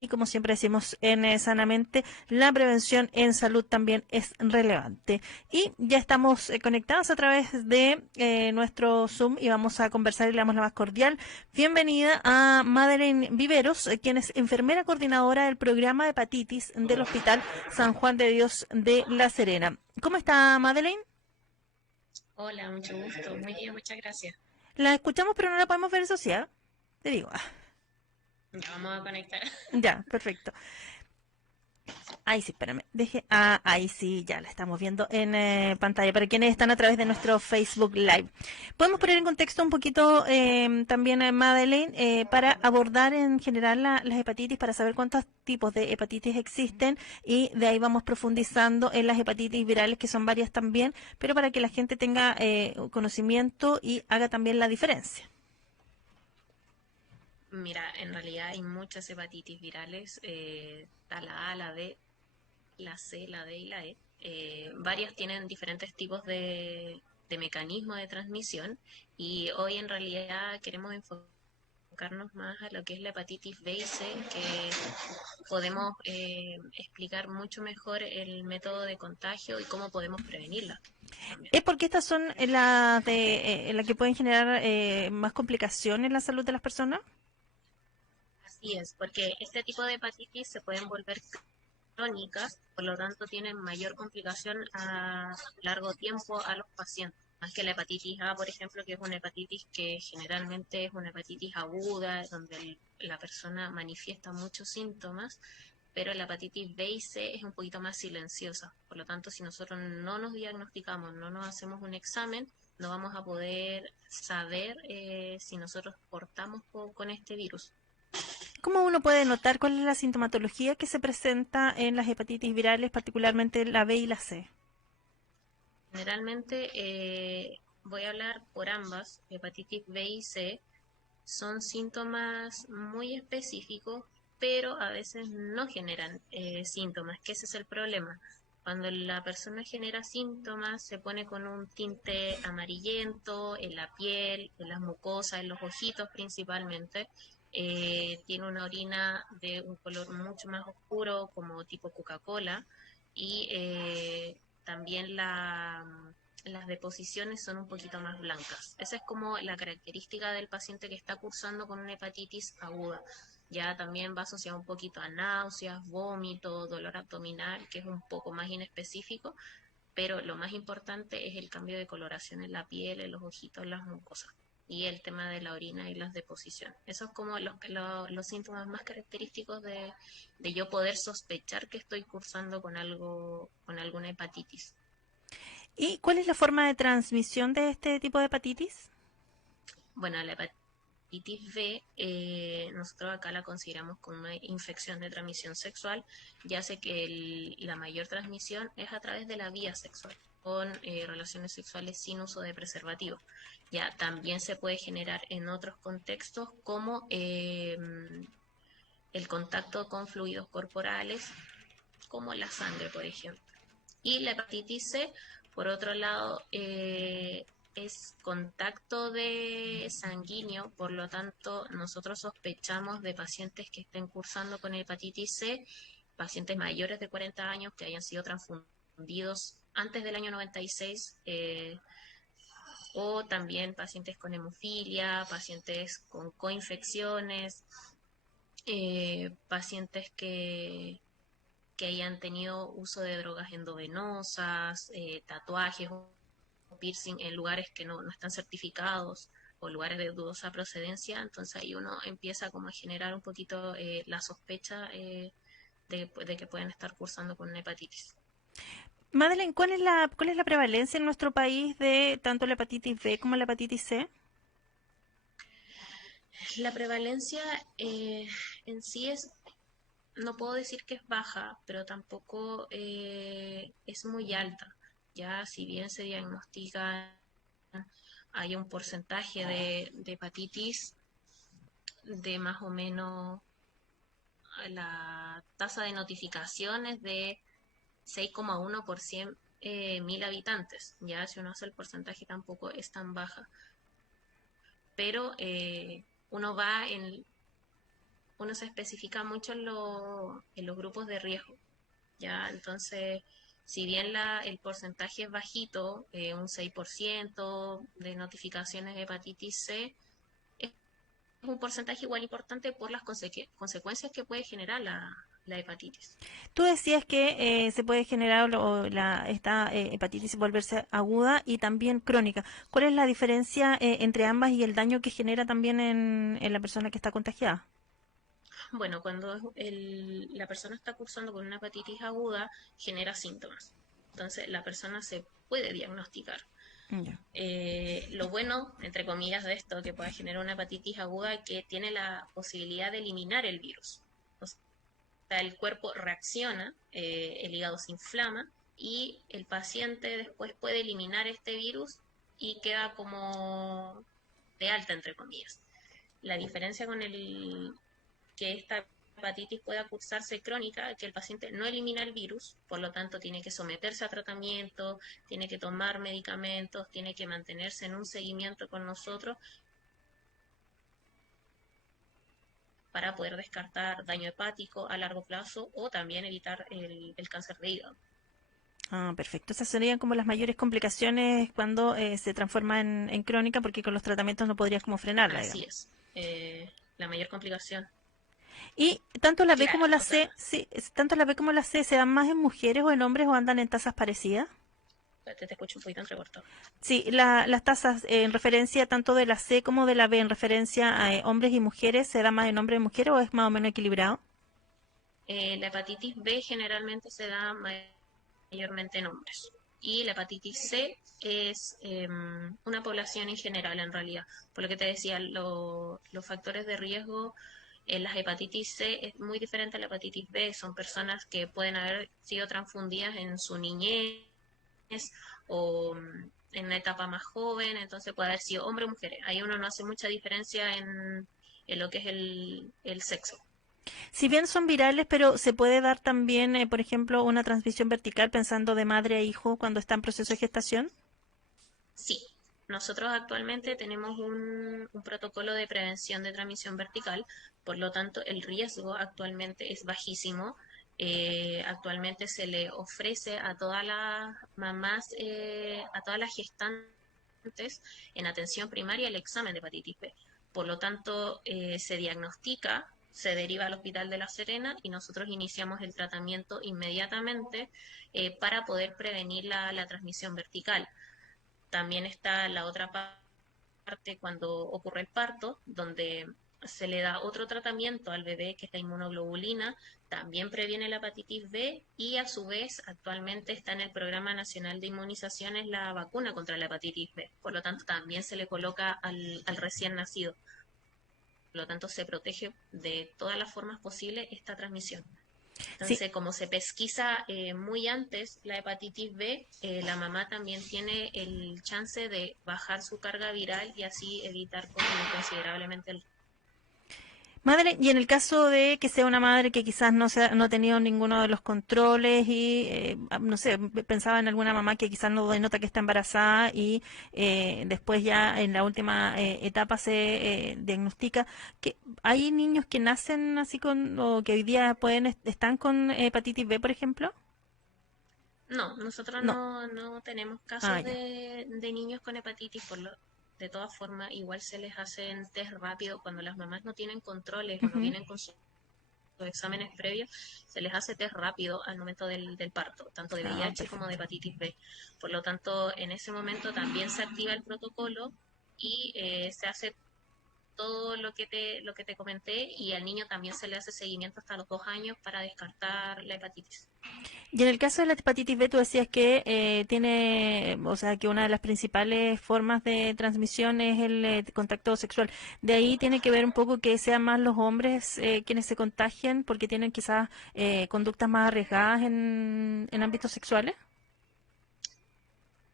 Y como siempre decimos en Sanamente, la prevención en salud también es relevante. Y ya estamos conectados a través de nuestro Zoom y vamos a conversar y le damos la más cordial bienvenida a Madeleine Viveros, quien es enfermera coordinadora del programa de hepatitis del Hospital San Juan de Dios de La Serena. ¿Cómo está, Madeleine? Hola, mucho gusto. Muy bien, muchas gracias. La escuchamos pero no la podemos ver social. Te digo, Ya vamos a conectar. ya, perfecto. Ahí sí, espérame. ahí sí, ya la estamos viendo en pantalla. Para quienes están a través de nuestro Facebook Live. Podemos poner en contexto un poquito también a Madeleine para abordar en general las hepatitis, para saber cuántos tipos de hepatitis existen y de ahí vamos profundizando en las hepatitis virales, que son varias también, pero para que la gente tenga conocimiento y haga también la diferencia. Mira, en realidad hay muchas hepatitis virales. Está la A, la B, la C, la D y la E. Varias tienen diferentes tipos de mecanismo de transmisión y hoy en realidad queremos enfocarnos más a lo que es la hepatitis B y C, que podemos explicar mucho mejor el método de contagio y cómo podemos prevenirla también. Es porque estas son las que pueden generar más complicaciones en la salud de las personas. Así es, porque este tipo de hepatitis se pueden volver crónicas, por lo tanto tienen mayor complicación a largo tiempo a los pacientes. Más que la hepatitis A, por ejemplo, que es una hepatitis que generalmente es una hepatitis aguda, donde la persona manifiesta muchos síntomas, pero la hepatitis B y C es un poquito más silenciosa. Por lo tanto, si nosotros no nos diagnosticamos, no nos hacemos un examen, no vamos a poder saber si nosotros portamos con este virus. ¿Cómo uno puede notar cuál es la sintomatología que se presenta en las hepatitis virales, particularmente la B y la C? Generalmente voy a hablar por ambas, hepatitis B y C, son síntomas muy específicos, pero a veces no generan síntomas, que ese es el problema. Cuando la persona genera síntomas, se pone con un tinte amarillento en la piel, en las mucosas, en los ojitos principalmente. Tiene una orina de un color mucho más oscuro, como tipo Coca-Cola, y también las deposiciones son un poquito más blancas. Esa es como la característica del paciente que está cursando con una hepatitis aguda. Ya también va asociado un poquito a náuseas, vómito, dolor abdominal, que es un poco más inespecífico, pero lo más importante es el cambio de coloración en la piel, en los ojitos, las mucosas y el tema de la orina y las deposiciones. Eso es como los síntomas más característicos de yo poder sospechar que estoy cursando con algo, con alguna hepatitis. ¿Y cuál es la forma de transmisión de este tipo de hepatitis? Bueno, la hepatitis B, nosotros acá la consideramos como una infección de transmisión sexual, ya sé que la mayor transmisión es a través de la vía sexual, con relaciones sexuales sin uso de preservativo. Ya también se puede generar en otros contextos como el contacto con fluidos corporales, como la sangre, por ejemplo. Y la hepatitis C, por otro lado, es contacto de sanguíneo, por lo tanto, nosotros sospechamos de pacientes que estén cursando con hepatitis C, pacientes mayores de 40 años que hayan sido transfundidos antes del año 96, o también pacientes con hemofilia, pacientes con coinfecciones, pacientes que hayan tenido uso de drogas endovenosas, tatuajes o piercing en lugares que no están certificados o lugares de dudosa procedencia, entonces ahí uno empieza como a generar un poquito la sospecha de que pueden estar cursando con una hepatitis. Madeleine, cuál es la prevalencia en nuestro país de tanto la hepatitis B como la hepatitis C? La prevalencia en sí es, no puedo decir que es baja, pero tampoco es muy alta. Ya si bien se diagnostica, hay un porcentaje de hepatitis de más o menos la tasa de notificaciones de 6,1 por 100 mil habitantes. Ya si uno hace el porcentaje tampoco es tan baja. Pero uno va uno se especifica mucho en los grupos de riesgo, ¿ya? Entonces, si bien el porcentaje es bajito, un 6% de notificaciones de hepatitis C, es un porcentaje igual importante por las consecuencias que puede generar la hepatitis. Tú decías que se puede generar esta hepatitis volverse aguda y también crónica. ¿Cuál es la diferencia entre ambas y el daño que genera también en la persona que está contagiada? Bueno, cuando la persona está cursando con una hepatitis aguda, genera síntomas. Entonces, la persona se puede diagnosticar. Ya. Lo bueno, entre comillas, de esto que puede generar una hepatitis aguda es que tiene la posibilidad de eliminar el virus. O sea, el cuerpo reacciona, el hígado se inflama y el paciente después puede eliminar este virus y queda como de alta, entre comillas. La diferencia con que esta hepatitis pueda cursarse crónica, que el paciente no elimina el virus, por lo tanto tiene que someterse a tratamiento, tiene que tomar medicamentos, tiene que mantenerse en un seguimiento con nosotros para poder descartar daño hepático a largo plazo o también evitar el cáncer de hígado. Ah, perfecto. Esas serían como las mayores complicaciones cuando se transforma en crónica, porque con los tratamientos no podrías como frenarla, Así digamos. es. La mayor complicación. Y tanto la B Claro, como la o sea, C, sí, tanto la B como la C se dan más en mujeres o en hombres o andan en tasas parecidas. te escucho un poquito entrecortado. Sí, las tasas en referencia tanto de la C como de la B en referencia a hombres y mujeres, ¿se da más en hombres y mujeres o es más o menos equilibrado? La hepatitis B generalmente se da mayormente en hombres. Y la hepatitis C es una población en general, en realidad. Por lo que te decía, los factores de riesgo en las hepatitis C es muy diferente a la hepatitis B. Son personas que pueden haber sido transfundidas en su niñez o en una etapa más joven, entonces puede haber sido hombre o mujer. Ahí uno no hace mucha diferencia en lo que es el sexo. Si bien son virales, pero se puede dar también, por ejemplo, una transmisión vertical pensando de madre a hijo cuando está en proceso de gestación. Sí, nosotros actualmente tenemos un protocolo de prevención de transmisión vertical, por lo tanto el riesgo actualmente es bajísimo. Actualmente se le ofrece a todas las mamás, a todas las gestantes en atención primaria el examen de hepatitis B. Por lo tanto, se diagnostica, se deriva al Hospital de La Serena y nosotros iniciamos el tratamiento inmediatamente para poder prevenir la transmisión vertical. También está la otra parte cuando ocurre el parto, donde se le da otro tratamiento al bebé, que es la inmunoglobulina, también previene la hepatitis B y a su vez actualmente está en el Programa Nacional de Inmunizaciones la vacuna contra la hepatitis B. Por lo tanto, también se le coloca al recién nacido. Por lo tanto, se protege de todas las formas posibles esta transmisión. Sí, Entonces, como se pesquisa muy antes la hepatitis B, la mamá también tiene el chance de bajar su carga viral y así evitar considerablemente el... madre, y en el caso de que sea una madre que quizás no ha tenido ninguno de los controles y, no sé, pensaba en alguna mamá que quizás no denota que está embarazada y después ya en la última etapa se diagnostica que hay niños que nacen así con, o que hoy día están con hepatitis B, por ejemplo. No, nosotros No. no tenemos Ah, casos ya. de niños con hepatitis, de todas formas, igual se les hacen test rápido cuando las mamás no tienen controles o no Ujú. vienen con sus exámenes previos, se les hace test rápido al momento del parto, tanto de Ah, VIH como de perfecto. hepatitis B. Por lo tanto, en ese momento también se activa el protocolo y se hace todo lo que te comenté y al niño también se le hace seguimiento hasta los 2 años para descartar la hepatitis. Y en el caso de la hepatitis B, tú decías que tiene, o sea, que una de las principales formas de transmisión es el contacto sexual. De ahí tiene que ver un poco que sean más los hombres quienes se contagian porque tienen quizás conductas más arriesgadas en ámbitos sexuales.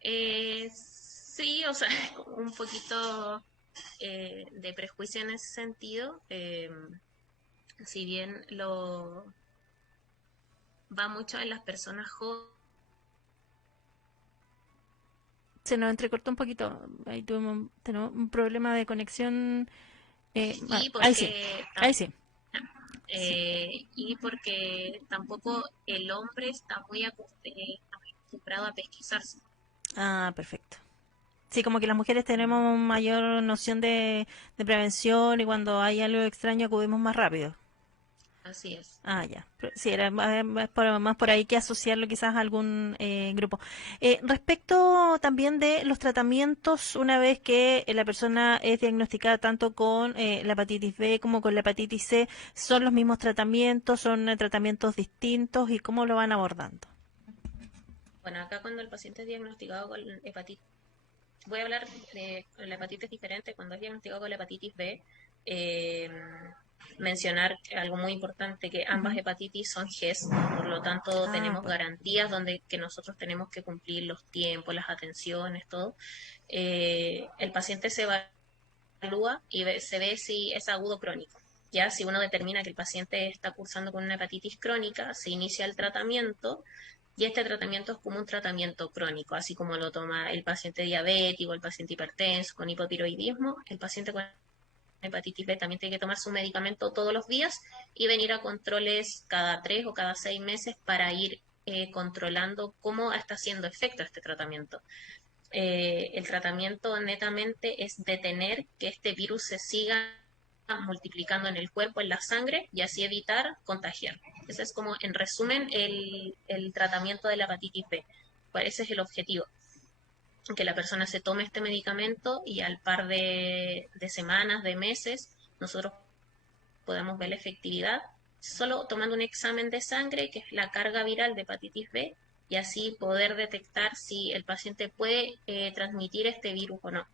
Sí, o sea, un poquito de prejuicio en ese sentido. Si bien lo va mucho en las personas jóvenes, Se nos entrecortó un poquito. Ahí tenemos un problema de conexión. y Ahí sí, porque ahí sí. Sí. y porque tampoco el hombre está acostumbrado a pesquisarse. Ah, perfecto. Sí, como que las mujeres tenemos mayor noción de prevención y cuando hay algo extraño acudimos más rápido. Así es. Ah, ya. Sí, era más por ahí que asociarlo quizás a algún grupo. Respecto también de los tratamientos, una vez que la persona es diagnosticada tanto con la hepatitis B como con la hepatitis C, ¿son los mismos tratamientos? ¿Son tratamientos distintos? ¿Y cómo lo van abordando? Bueno, acá cuando el paciente es diagnosticado con hepatitis, voy a hablar de la hepatitis diferente, cuando es diagnosticado con la hepatitis B, eh, mencionar algo muy importante, que ambas Ujú. hepatitis son GES, por lo tanto Ah, tenemos bueno. garantías donde que nosotros tenemos que cumplir los tiempos, las atenciones, todo. El paciente se evalúa y se ve si es agudo o crónico. Ya si uno determina que el paciente está cursando con una hepatitis crónica, se inicia el tratamiento y este tratamiento es como un tratamiento crónico, así como lo toma el paciente diabético, el paciente hipertenso, con hipotiroidismo. El paciente con hepatitis B también tiene que tomar su medicamento todos los días y venir a controles cada 3 o cada 6 meses para ir controlando cómo está haciendo efecto este tratamiento. El tratamiento netamente es detener que este virus se siga multiplicando en el cuerpo, en la sangre, y así evitar contagiar. Ese es como, en resumen, el tratamiento de la hepatitis B. Pues ese es el objetivo, que la persona se tome este medicamento y al par de semanas, de meses, nosotros podemos ver la efectividad solo tomando un examen de sangre, que es la carga viral de hepatitis B, y así poder detectar si el paciente puede transmitir este virus o no.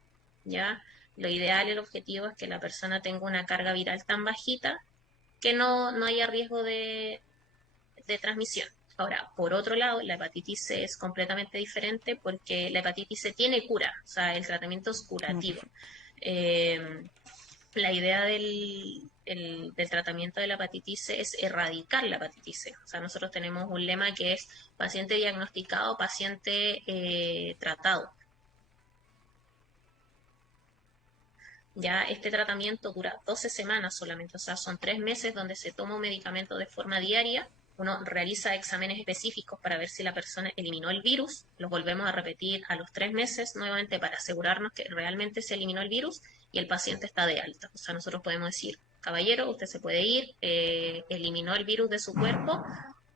¿Ya? Lo ideal, el objetivo es que la persona tenga una carga viral tan bajita que no haya riesgo de transmisión. Ahora, por otro lado, la hepatitis C es completamente diferente porque la hepatitis C tiene cura, o sea, el tratamiento es Ah, curativo. perfecto. Eh, la idea del tratamiento de la hepatitis C es erradicar la hepatitis C. O sea, nosotros tenemos un lema que es paciente diagnosticado, paciente tratado. Ya este tratamiento dura 12 semanas solamente, o sea, son 3 meses donde se toma un medicamento de forma diaria. Uno realiza exámenes específicos para ver si la persona eliminó el virus. Los volvemos a repetir a los 3 meses nuevamente para asegurarnos que realmente se eliminó el virus y el paciente está de alta. O sea, nosotros podemos decir, caballero, usted se puede ir, eliminó el virus de su cuerpo,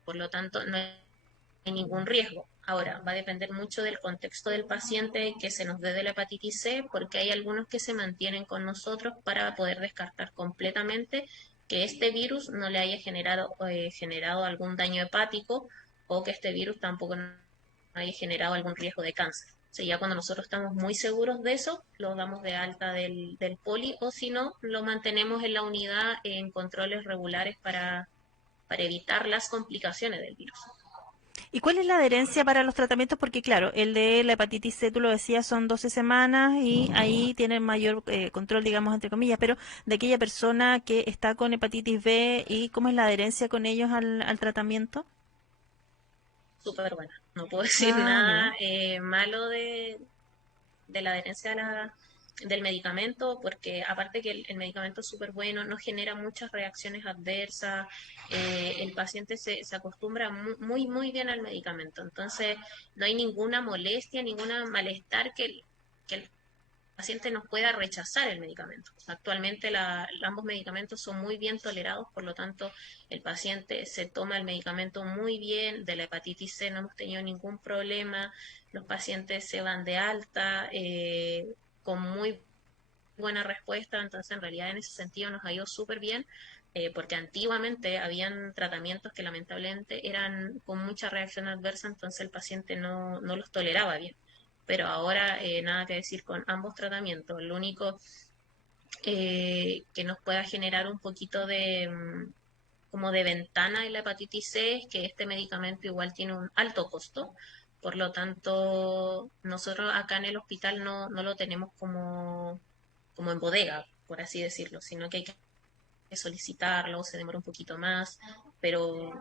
por lo tanto no hay ningún riesgo. Ahora, va a depender mucho del contexto del paciente que se nos dé de la hepatitis C, porque hay algunos que se mantienen con nosotros para poder descartar completamente que este virus no le haya generado algún daño hepático o que este virus tampoco no haya generado algún riesgo de cáncer. O sea, ya cuando nosotros estamos muy seguros de eso, lo damos de alta del poli o si no, lo mantenemos en la unidad en controles regulares para evitar las complicaciones del virus. ¿Y cuál es la adherencia para los tratamientos? Porque claro, el de la hepatitis C, tú lo decías, son 12 semanas y ahí tienen mayor control, digamos, entre comillas, pero de aquella persona que está con hepatitis B y cómo es la adherencia con ellos al tratamiento. Súper buena. No puedo decir Ah, mira. nada malo de la adherencia del medicamento, porque aparte que el medicamento es súper bueno, no genera muchas reacciones adversas, el paciente se acostumbra muy, muy bien al medicamento. Entonces, no hay ninguna molestia, ninguna malestar que el paciente no pueda rechazar el medicamento. Actualmente ambos medicamentos son muy bien tolerados, por lo tanto el paciente se toma el medicamento muy bien. De la hepatitis C no hemos tenido ningún problema, los pacientes se van de alta con muy buena respuesta, entonces en realidad en ese sentido nos ha ido súper bien. Porque antiguamente habían tratamientos que lamentablemente eran con mucha reacción adversa, entonces el paciente no los toleraba bien, pero ahora nada que decir con ambos tratamientos. Lo único que nos pueda generar un poquito de como de ventana en la hepatitis C es que este medicamento igual tiene un alto costo, por lo tanto nosotros acá en el hospital no lo tenemos como en bodega, por así decirlo, sino que hay que solicitarlo, se demora un poquito más, pero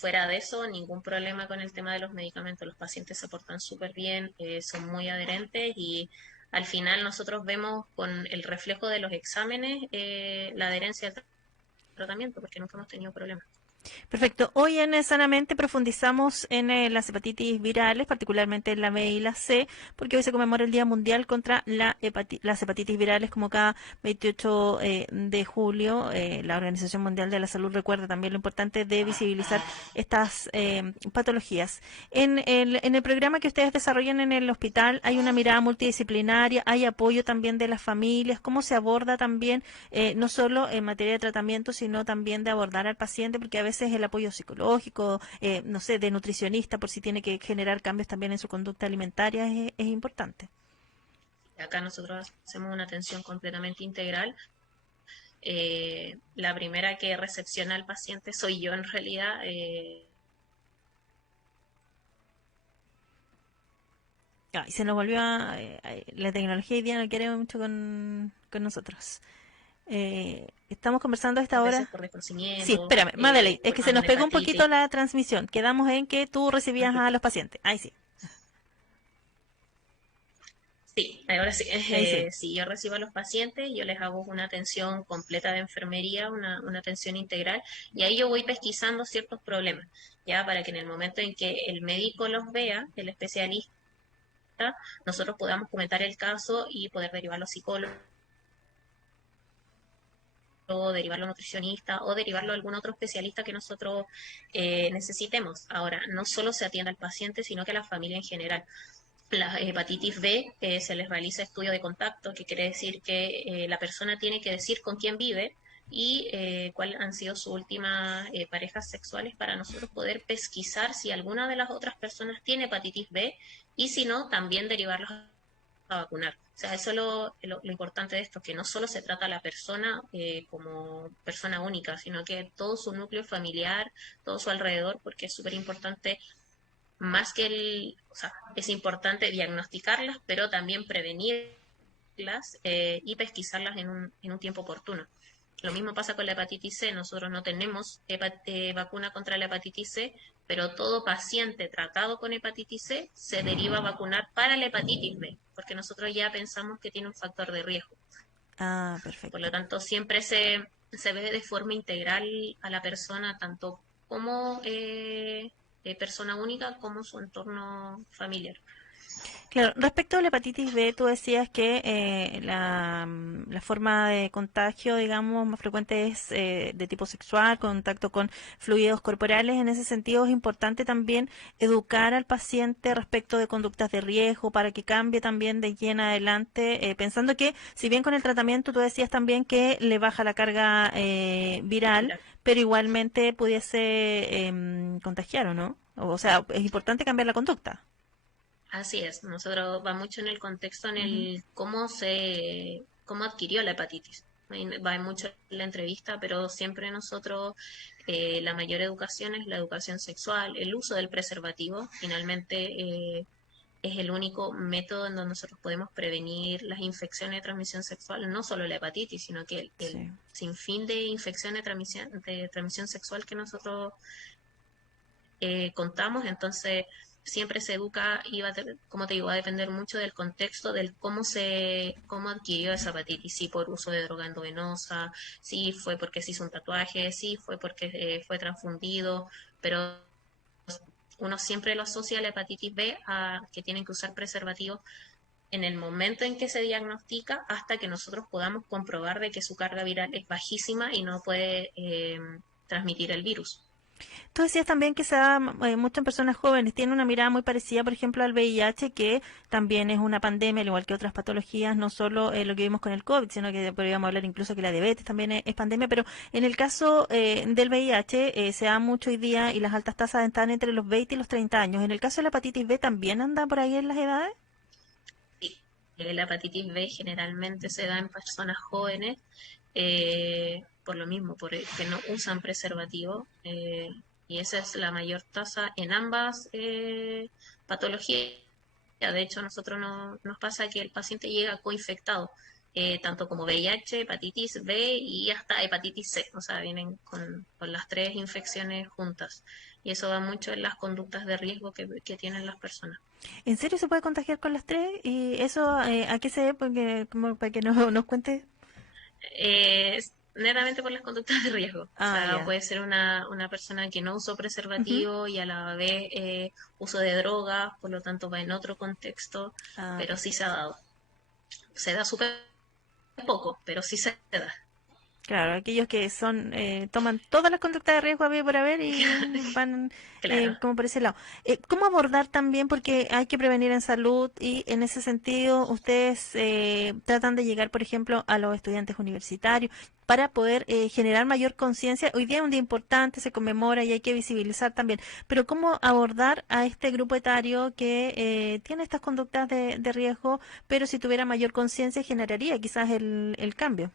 fuera de eso, ningún problema con el tema de los medicamentos. Los pacientes se portan súper bien, son muy adherentes y al final nosotros vemos con el reflejo de los exámenes la adherencia al tratamiento porque nunca hemos tenido problemas. Perfecto. Hoy en Sanamente profundizamos en las hepatitis virales, particularmente en la B y la C, porque hoy se conmemora el Día Mundial contra las hepatitis virales, como cada 28 de julio. La Organización Mundial de la Salud recuerda también lo importante de visibilizar estas patologías. En el programa que ustedes desarrollan en el hospital hay una mirada multidisciplinaria, hay apoyo también de las familias, cómo se aborda también, no solo en materia de tratamiento, sino también de abordar al paciente, porque a veces el apoyo psicológico, no sé, de nutricionista, por si tiene que generar cambios también en su conducta alimentaria, es importante. Acá nosotros hacemos una atención completamente integral. La primera que recepciona al paciente soy yo en realidad. Y se nos volvió la tecnología hoy día no quiere mucho con nosotros. Estamos conversando a esta Veces hora. por Sí, desconocimiento, espérame, Madeleine, es que se cuando nos una pegó un hepatitis. poquito la transmisión. Quedamos en que tú recibías a los pacientes. Ahí sí, Sí, ahora sí. ahí sí. Si yo recibo a los pacientes, yo les hago una atención completa de enfermería, una atención integral, y ahí yo voy pesquisando ciertos problemas, ya para que en el momento en que el médico los vea, el especialista, nosotros podamos comentar el caso y poder derivarlo a psicólogo, derivarlo a nutricionista o derivarlo a algún otro especialista que nosotros necesitemos. Ahora, no solo se atiende al paciente, sino que a la familia en general. La hepatitis B se les realiza estudio de contacto, que quiere decir que la persona tiene que decir con quién vive y cuáles han sido sus últimas parejas sexuales para nosotros poder pesquisar si alguna de las otras personas tiene hepatitis B y si no, también derivarlos a vacunar. O sea, eso es lo importante de esto, que no solo se trata a la persona como persona única, sino que todo su núcleo familiar, todo su alrededor, porque es súper importante más que o sea, es importante diagnosticarlas, pero también prevenirlas y pesquisarlas en un tiempo oportuno. Lo mismo pasa con la hepatitis C. Nosotros no tenemos vacuna contra la hepatitis C, pero todo paciente tratado con hepatitis C se deriva a vacunar para la hepatitis B, porque nosotros ya pensamos que tiene un factor de riesgo. Ah, Por lo perfecto. tanto, siempre se ve de forma integral a la persona, tanto como persona única como su entorno familiar. Claro, respecto a la hepatitis B, tú decías que la forma de contagio, digamos, más frecuente es de tipo sexual, contacto con fluidos corporales. En ese sentido, es importante también educar al paciente respecto de conductas de riesgo para que cambie también de allí en adelante, pensando que, si bien con el tratamiento tú decías también que le baja la carga viral, Mira, pero igualmente pudiese contagiar, ¿o no? O sea, es importante cambiar la conducta. así es, nosotros va mucho en el contexto en Ujú. el cómo adquirió la hepatitis. Va mucho en la entrevista, pero siempre nosotros, la mayor educación es la educación sexual, el uso del preservativo. Finalmente, es el único método en donde nosotros podemos prevenir las infecciones de transmisión sexual, no solo la hepatitis, sino que el Sí. sinfín de infecciones de transmisión sexual que nosotros contamos. Entonces, siempre se educa y va a, como te digo, va a depender mucho del contexto, del cómo adquirió esa hepatitis, si por uso de droga endovenosa, si fue porque se hizo un tatuaje, si fue porque fue transfundido, pero uno siempre lo asocia a la hepatitis B a que tienen que usar preservativos en el momento en que se diagnostica hasta que nosotros podamos comprobar de que su carga viral es bajísima y no puede transmitir el virus. Tú decías también que se da mucho en personas jóvenes. Tiene una mirada muy parecida, por ejemplo, al VIH, que también es una pandemia, al igual que otras patologías, no solo lo que vimos con el COVID, sino que podríamos hablar incluso que la diabetes también es pandemia. Pero en el caso del VIH, se da mucho hoy día y las altas tasas están entre los 20 y los 30 años. En el caso de la hepatitis B, ¿también anda por ahí en las edades? Sí, la hepatitis B generalmente se da en personas jóvenes, por lo mismo, porque no usan preservativo, y esa es la mayor tasa en ambas patologías. De hecho, a nosotros nos pasa que el paciente llega coinfectado, tanto como VIH, hepatitis B y hasta hepatitis C, o sea, vienen con las tres infecciones juntas. Y eso va mucho en las conductas de riesgo que tienen las personas. ¿En serio se puede contagiar con las tres? ¿Y eso a qué se debe? Porque, como para que nos cuentes. netamente por las conductas de riesgo. O Ah, sea, ya. puede ser una persona que no usó Ujú. preservativo y a la vez uso de drogas, por lo tanto va en otro contexto, Ah, pero sí se ha perfecto. dado. Se da súper poco, pero sí se da. Claro, aquellos que son, toman todas las conductas de riesgo habido por haber y van Claro. como por ese lado. ¿Cómo abordar también? Porque hay que prevenir en salud y en ese sentido ustedes tratan de llegar, por ejemplo, a los estudiantes universitarios para poder generar mayor conciencia. Hoy día es un día importante, se conmemora y hay que visibilizar también. Pero ¿cómo abordar a este grupo etario que tiene estas conductas de riesgo, pero si tuviera mayor conciencia generaría quizás el cambio?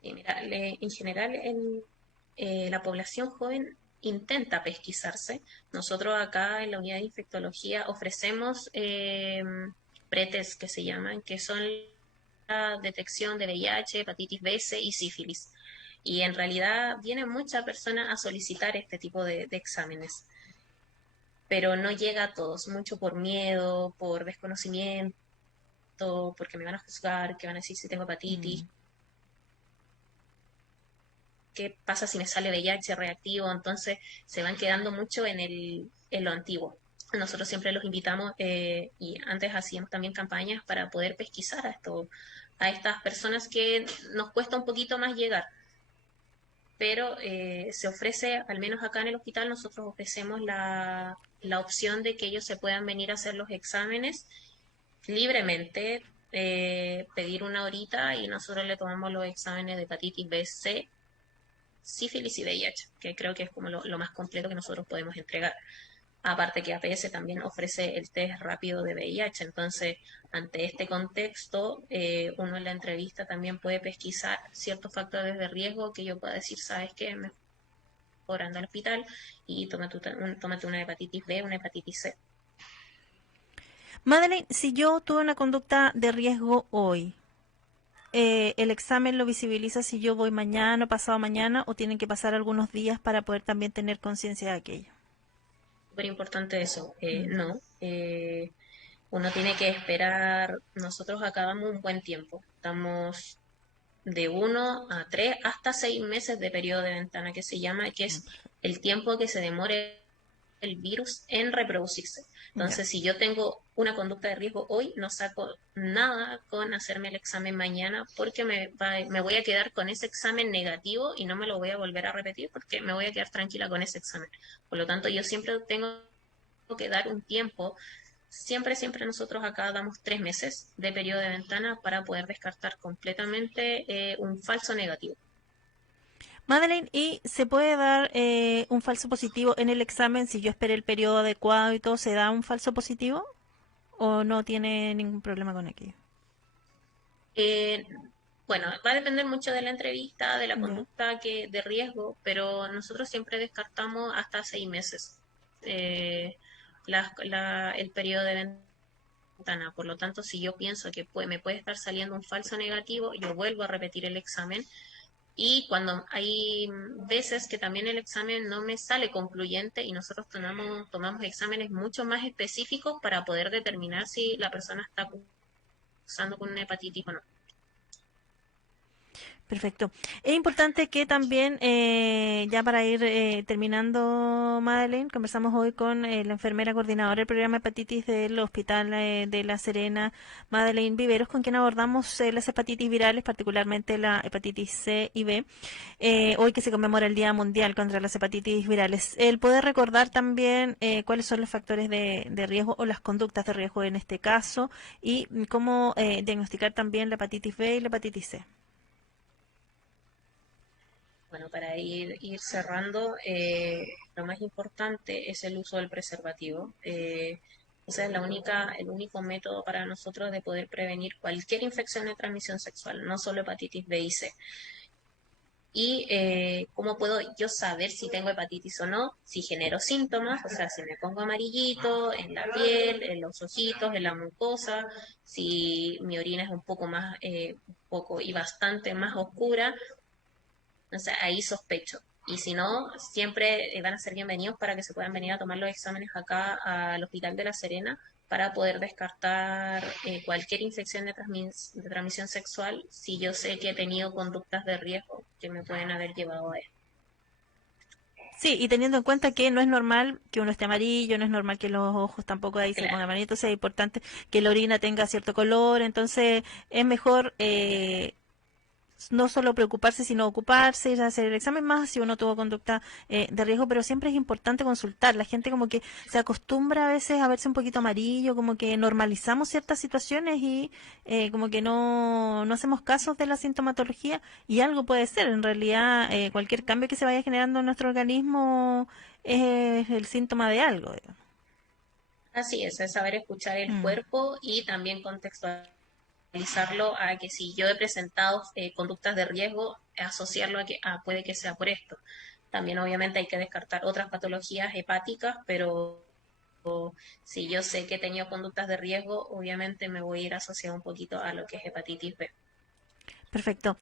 Y mira, en general la población joven intenta pesquisarse. Nosotros acá en la unidad de infectología ofrecemos pretest que se llaman, que son la detección de VIH, hepatitis B, C y sífilis. Y en realidad vienen muchas personas a solicitar este tipo de exámenes, pero no llega a todos, mucho por miedo, por desconocimiento, porque me van a juzgar, que van a decir si tengo hepatitis, Mm. qué pasa si me sale VIH reactivo, entonces se van quedando mucho en lo antiguo. Nosotros siempre los invitamos y antes hacíamos también campañas para poder pesquisar a estas personas que nos cuesta un poquito más llegar, pero se ofrece, al menos acá en el hospital, nosotros ofrecemos la opción de que ellos se puedan venir a hacer los exámenes libremente, pedir una horita y nosotros le tomamos los exámenes de hepatitis B, C, sífilis y VIH, que creo que es como lo más completo que nosotros podemos entregar. Aparte que APS también ofrece el test rápido de VIH, entonces ante este contexto, uno en la entrevista también puede pesquisar ciertos factores de riesgo que yo pueda decir, sabes qué, mejor anda al hospital y tómate una hepatitis B, una hepatitis C. Madeleine, si yo tuve una conducta de riesgo hoy, ¿el examen lo visibiliza si yo voy mañana o pasado mañana o tienen que pasar algunos días para poder también tener conciencia de aquello? Súper importante eso. Mm. No, uno tiene que esperar, nosotros acá damos un buen tiempo, estamos de 1 a 3 hasta 6 meses de periodo de ventana que se llama, que Ah, es perfecto. el tiempo que se demore el virus en reproducirse. Ya. Entonces, si yo tengo una conducta de riesgo hoy, no saco nada con hacerme el examen mañana porque me voy a quedar con ese examen negativo y no me lo voy a volver a repetir porque me voy a quedar tranquila con ese examen. Por lo tanto, yo siempre tengo que dar un tiempo. Siempre nosotros acá damos 3 meses de periodo de ventana para poder descartar completamente un falso negativo. Madeleine, ¿y se puede dar un falso positivo en el examen si yo esperé el periodo adecuado y todo? ¿Se da un falso positivo o no tiene ningún problema con aquello? Eh, bueno, va a depender mucho de la entrevista, de la Ya. conducta de riesgo, pero nosotros siempre descartamos hasta 6 meses el periodo de ventana. Por lo tanto, si yo pienso que me puede estar saliendo un falso negativo, yo vuelvo a repetir el examen. Y cuando hay veces que también el examen no me sale concluyente y nosotros tomamos exámenes mucho más específicos para poder determinar si la persona está cursando con una hepatitis o no. Perfecto. Es importante que también, ya para ir terminando, Madeleine, conversamos hoy con la enfermera coordinadora del programa hepatitis del Hospital de La Serena, Madeleine Viveros, con quien abordamos las hepatitis virales, particularmente la hepatitis C y B, hoy que se conmemora el Día Mundial contra las Hepatitis Virales. El poder recordar también cuáles son los factores de riesgo o las conductas de riesgo en este caso y cómo diagnosticar también la hepatitis B y la hepatitis C. Bueno, para ir cerrando, lo más importante es el uso del preservativo. Ese es el único método para nosotros de poder prevenir cualquier infección de transmisión sexual, no solo hepatitis B y C. Y cómo puedo yo saber si tengo hepatitis o no, si genero síntomas, o sea, si me pongo amarillito en la piel, en los ojitos, en la mucosa, si mi orina es un poco más, un poco y bastante más oscura, o sea, ahí sospecho. Y si no, siempre van a ser bienvenidos para que se puedan venir a tomar los exámenes acá al Hospital de La Serena para poder descartar cualquier infección de transmisión sexual si yo sé que he tenido conductas de riesgo que me pueden haber llevado a esto. Sí, y teniendo en cuenta que no es normal que uno esté amarillo, no es normal que los ojos tampoco ahí se Claro, pongan amarillos, entonces es importante que la orina tenga cierto color, entonces es mejor no solo preocuparse, sino ocuparse, ir a hacer el examen más si uno tuvo conducta de riesgo, pero siempre es importante consultar. La gente como que se acostumbra a veces a verse un poquito amarillo, como que normalizamos ciertas situaciones y como que no hacemos casos de la sintomatología y algo puede ser. En realidad, cualquier cambio que se vaya generando en nuestro organismo es el síntoma de algo, digamos. así es saber escuchar el Mm. cuerpo y también contextualizarlo a que si yo he presentado conductas de riesgo, asociarlo a que puede que sea por esto. También obviamente hay que descartar otras patologías hepáticas, pero si yo sé que he tenido conductas de riesgo, obviamente me voy a ir asociado un poquito a lo que es hepatitis B. Perfecto.